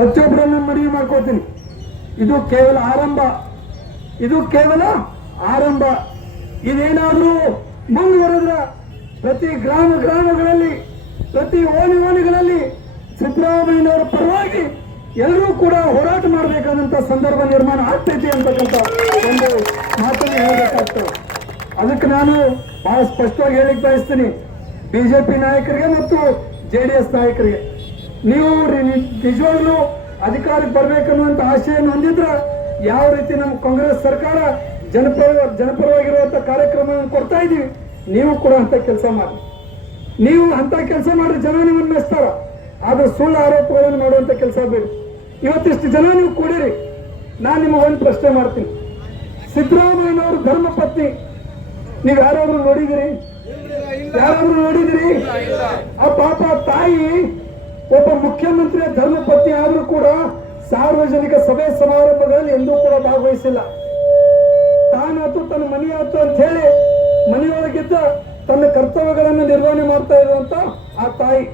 ಪ್ರತಿಯೊಬ್ಬರನ್ನು ಮನವಿ ಮಾಡ್ಕೋತೀನಿ ಇದು ಕೇವಲ ಆರಂಭ. ಇದು ಕೇವಲ ಆರಂಭ. ಇದೇನಾದ್ರೂ ಮುಂದುವರೆದ್ರ ಪ್ರತಿ ಗ್ರಾಮ ಗ್ರಾಮಗಳಲ್ಲಿ, ಪ್ರತಿ ಓಣಿ ಓಣಿಗಳಲ್ಲಿ ಸಿದ್ದರಾಮಯ್ಯನವರ ಪರವಾಗಿ ಎಲ್ಲರೂ ಕೂಡ ಹೋರಾಟ ಮಾಡಬೇಕಾದಂತ ಸಂದರ್ಭ ನಿರ್ಮಾಣ ಆಗ್ತೈತಿ ಅಂತಕ್ಕಂಥ ಒಂದು ಮಾತನ್ನು ಹೇಳಬೇಕಾಗ್ತದೆ. ಅದಕ್ಕೆ ನಾನು ಬಹಳ ಸ್ಪಷ್ಟವಾಗಿ ಹೇಳಿಕ್ ಬಯಸ್ತೀನಿ. ಬಿಜೆಪಿ ನಾಯಕರಿಗೆ ಮತ್ತು ಜೆ ಡಿ ಎಸ್ ನಾಯಕರಿಗೆ. ನೀವು ನಿಜವಾಗ್ಲೂ ಅಧಿಕಾರಕ್ಕೆ ಬರ್ಬೇಕನ್ನುವಂತ ಆಶೆಯನ್ನು ಹೊಂದಿದ್ರ ಯಾವ ರೀತಿ ನಮ್ಮ ಕಾಂಗ್ರೆಸ್ ಸರ್ಕಾರ ಜನಪರ ಜನಪರವಾಗಿರುವಂತ ಕಾರ್ಯಕ್ರಮವನ್ನು ಕೊಡ್ತಾ ಇದೀವಿ ನೀವು ಕೂಡ ಅಂತ ಕೆಲಸ ಮಾಡಿ ನೀವು ಅಂತ ಕೆಲಸ ಮಾಡಿದ್ರೆ ಜನ ನಿಮ್ಮನ್ನ ಮೆಚ್ತಾರ. ಆದ್ರೆ ಸುಳ್ಳು ಆರೋಪಗಳನ್ನು ಮಾಡುವಂತ ಕೆಲಸ ಬೇಡಿ. ಇವತ್ತಿಷ್ಟು ಜನ ನೀವು ಕೂಡಿರಿ. ನಾನು ನಿಮಗೆ ಒಂದು ಪ್ರಶ್ನೆ ಮಾಡ್ತೀನಿ. ಸಿದ್ದರಾಮಯ್ಯನವರು ಧರ್ಮ ಪತ್ನಿ. ನೀವು ಯಾರಾದ್ರೂ ನೋಡಿದಿರಿ? ಯಾರಾದ್ರೂ ನೋಡಿದಿರಿ? ಆ ಪಾಪ ತಾಯಿ ಒಬ್ಬ ಮುಖ್ಯಮಂತ್ರಿಯ ಧರ್ಮಪತ್ನಿ ಆದರೂ ಕೂಡ ಸಾರ್ವಜನಿಕ ಸಭೆ ಸಮಾರಂಭಗಳಲ್ಲಿ ಎಂದೂ ಕೂಡ ಭಾಗವಹಿಸಿಲ್ಲ. ತಾನಾತು ತನ್ನ ಮನೆಯಾತು ಅಂತ ಹೇಳಿ ಮನೆಯೊಳಗಿದ್ದ ತನ್ನ ಕರ್ತವ್ಯಗಳನ್ನು ನಿರ್ವಹಣೆ ಮಾಡ್ತಾ ಇರುವಂತ ಆ ತಾಯಿ.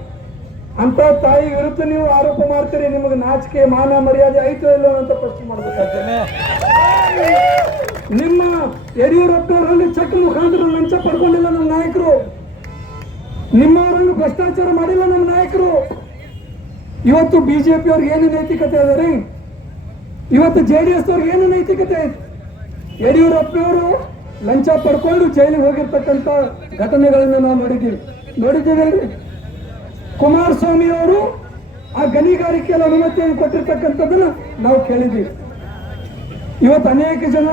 ಅಂತ ತಾಯಿ ವಿರುದ್ಧ ನೀವು ಆರೋಪ ಮಾಡ್ತೀರಿ, ನಿಮಗೆ ನಾಚಿಕೆ, ಮಾನ, ಮರ್ಯಾದೆ ಆಯ್ತು ಇಲ್ಲ ಅಂತ ಪ್ರಶ್ನೆ ಮಾಡ್ಬೇಕಾಗ್ತದೆ. ನಿಮ್ಮ ಯಡಿಯೂರಪ್ಪನವರಲ್ಲಿ ಚೆಕ್ ಮುಖಾಂತರ ಲಂಚ ಪಡ್ಕೊಂಡಿಲ್ಲ ನಮ್ಮ ನಾಯಕರು. ನಿಮ್ಮವರನ್ನು ಭ್ರಷ್ಟಾಚಾರ ಮಾಡಿಲ್ಲ ನಮ್ಮ ನಾಯಕರು. ಇವತ್ತು ಬಿಜೆಪಿ ಅವ್ರಿಗೆ ಏನು ನೈತಿಕತೆ ಅದ ರೀ ಇವತ್ತು ಜೆ ಡಿ ಎಸ್ ಅವ್ರಿಗೆ ಏನು ನೈತಿಕತೆ? ಐತಿ ಯಡಿಯೂರಪ್ಪನವರು ಲಂಚ ಪಡ್ಕೊಂಡು ಜೈಲಿಗೆ ಹೋಗಿರ್ತಕ್ಕಂಥ ಘಟನೆಗಳನ್ನ ನಾವು ನೋಡಿದ್ದೀವಿ. ನೋಡಿದ್ದೀವಲ್ರಿ ಕುಮಾರಸ್ವಾಮಿ ಅವರು ಆ ಗಣಿಗಾರಿಕೆಯಲ್ಲಿ ಅನುಮತಿಯನ್ನು ಕೊಟ್ಟಿರ್ತಕ್ಕಂಥದ್ದನ್ನ ನಾವು ಕೇಳಿದ್ದೀವಿ. ಇವತ್ತು ಅನೇಕ ಜನ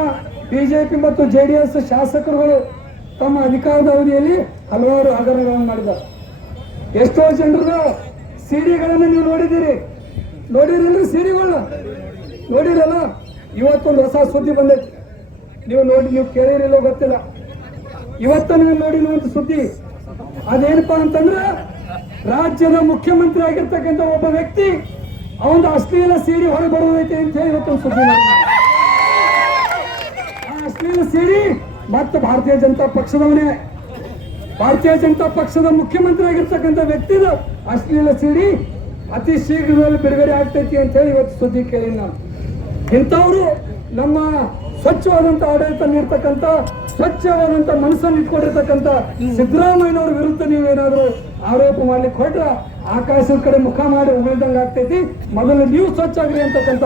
ಬಿಜೆಪಿ ಮತ್ತು ಜೆ ಡಿ ಎಸ್ ಶಾಸಕರುಗಳು ತಮ್ಮ ಅಧಿಕಾರದ ಅವಧಿಯಲ್ಲಿ ಹಲವಾರು ಹಗರಣಗಳನ್ನು ಮಾಡಿದ್ದಾರೆ. ಎಷ್ಟೋ ಜನರು ಸಿಡಿಗಳನ್ನು ನೀವು ನೋಡಿದ್ದೀರಿ. ನೋಡಿರಿಲ್ರಿ ಸಿಡಿಗಳನ್ನ ನೋಡಿರಲ್ಲ? ಇವತ್ತೊಂದು ಹೊಸ ಸುದ್ದಿ ಬಂದೈತಿ. ನೀವು ನೋಡಿ, ನೀವು ಕೇಳಿರಿಲ್ಲ ಗೊತ್ತಿಲ್ಲ. ಇವತ್ತ ನೀವು ಒಂದು ಸುದ್ದಿ ಅದೇನಪ್ಪಾ ಅಂತಂದ್ರೆ, ರಾಜ್ಯದ ಮುಖ್ಯಮಂತ್ರಿ ಆಗಿರ್ತಕ್ಕಂಥ ಒಬ್ಬ ವ್ಯಕ್ತಿ ಅವನ ಅಶ್ಲೀಲ ಸಿಡಿ ಹೊರಗೆ ಬರುವುದೈತೆ ಅಂತ ಹೇಳಿ ಇವತ್ತೊಂದು ಸುದ್ದಿ. ಆ ಅಶ್ಲೀಲ ಸಿಡಿ ಮತ್ತು ಭಾರತೀಯ ಜನತಾ ಪಕ್ಷದವನೇ. ಭಾರತೀಯ ಜನತಾ ಪಕ್ಷದ ಮುಖ್ಯಮಂತ್ರಿ ಆಗಿರ್ತಕ್ಕಂಥ ವ್ಯಕ್ತಿದ ಅಶ್ಲೀಲ ಸಿಡಿ, ಅತಿ ಶೀಘ್ರದಲ್ಲಿ ಬಿಡುಗಡೆ ಆಗ್ತೈತಿ ಅಂತ ಹೇಳಿ ಇವತ್ತು ಸುದ್ದಿ ಕೇಳಿ ನಾನು. ಇಂಥವರು ನಮ್ಮ ಸ್ವಚ್ಛವಾದಂತ ಆಡಳಿತ ನೀಡ್ತಕ್ಕಂಥ ಸ್ವಚ್ಛವಾದಂತ ಮನಸ್ಸನ್ನು ಇಟ್ಕೊಂಡಿರ್ತಕ್ಕಂಥ ಸಿದ್ದರಾಮಯ್ಯನವ್ರ ವಿರುದ್ಧ ನೀವೇನಾದರೂ ಆರೋಪ ಮಾಡ್ಲಿಕ್ಕೆ ಹೊರಟ್ರ, ಆಕಾಶದ ಕಡೆ ಮುಖ ಮಾಡಿ ಉಳಿದಂಗೆ ಆಗ್ತೈತಿ. ಮೊದಲು ನೀವು ಸ್ವಚ್ಛ ಆಗ್ರಿ ಅಂತಕ್ಕಂಥ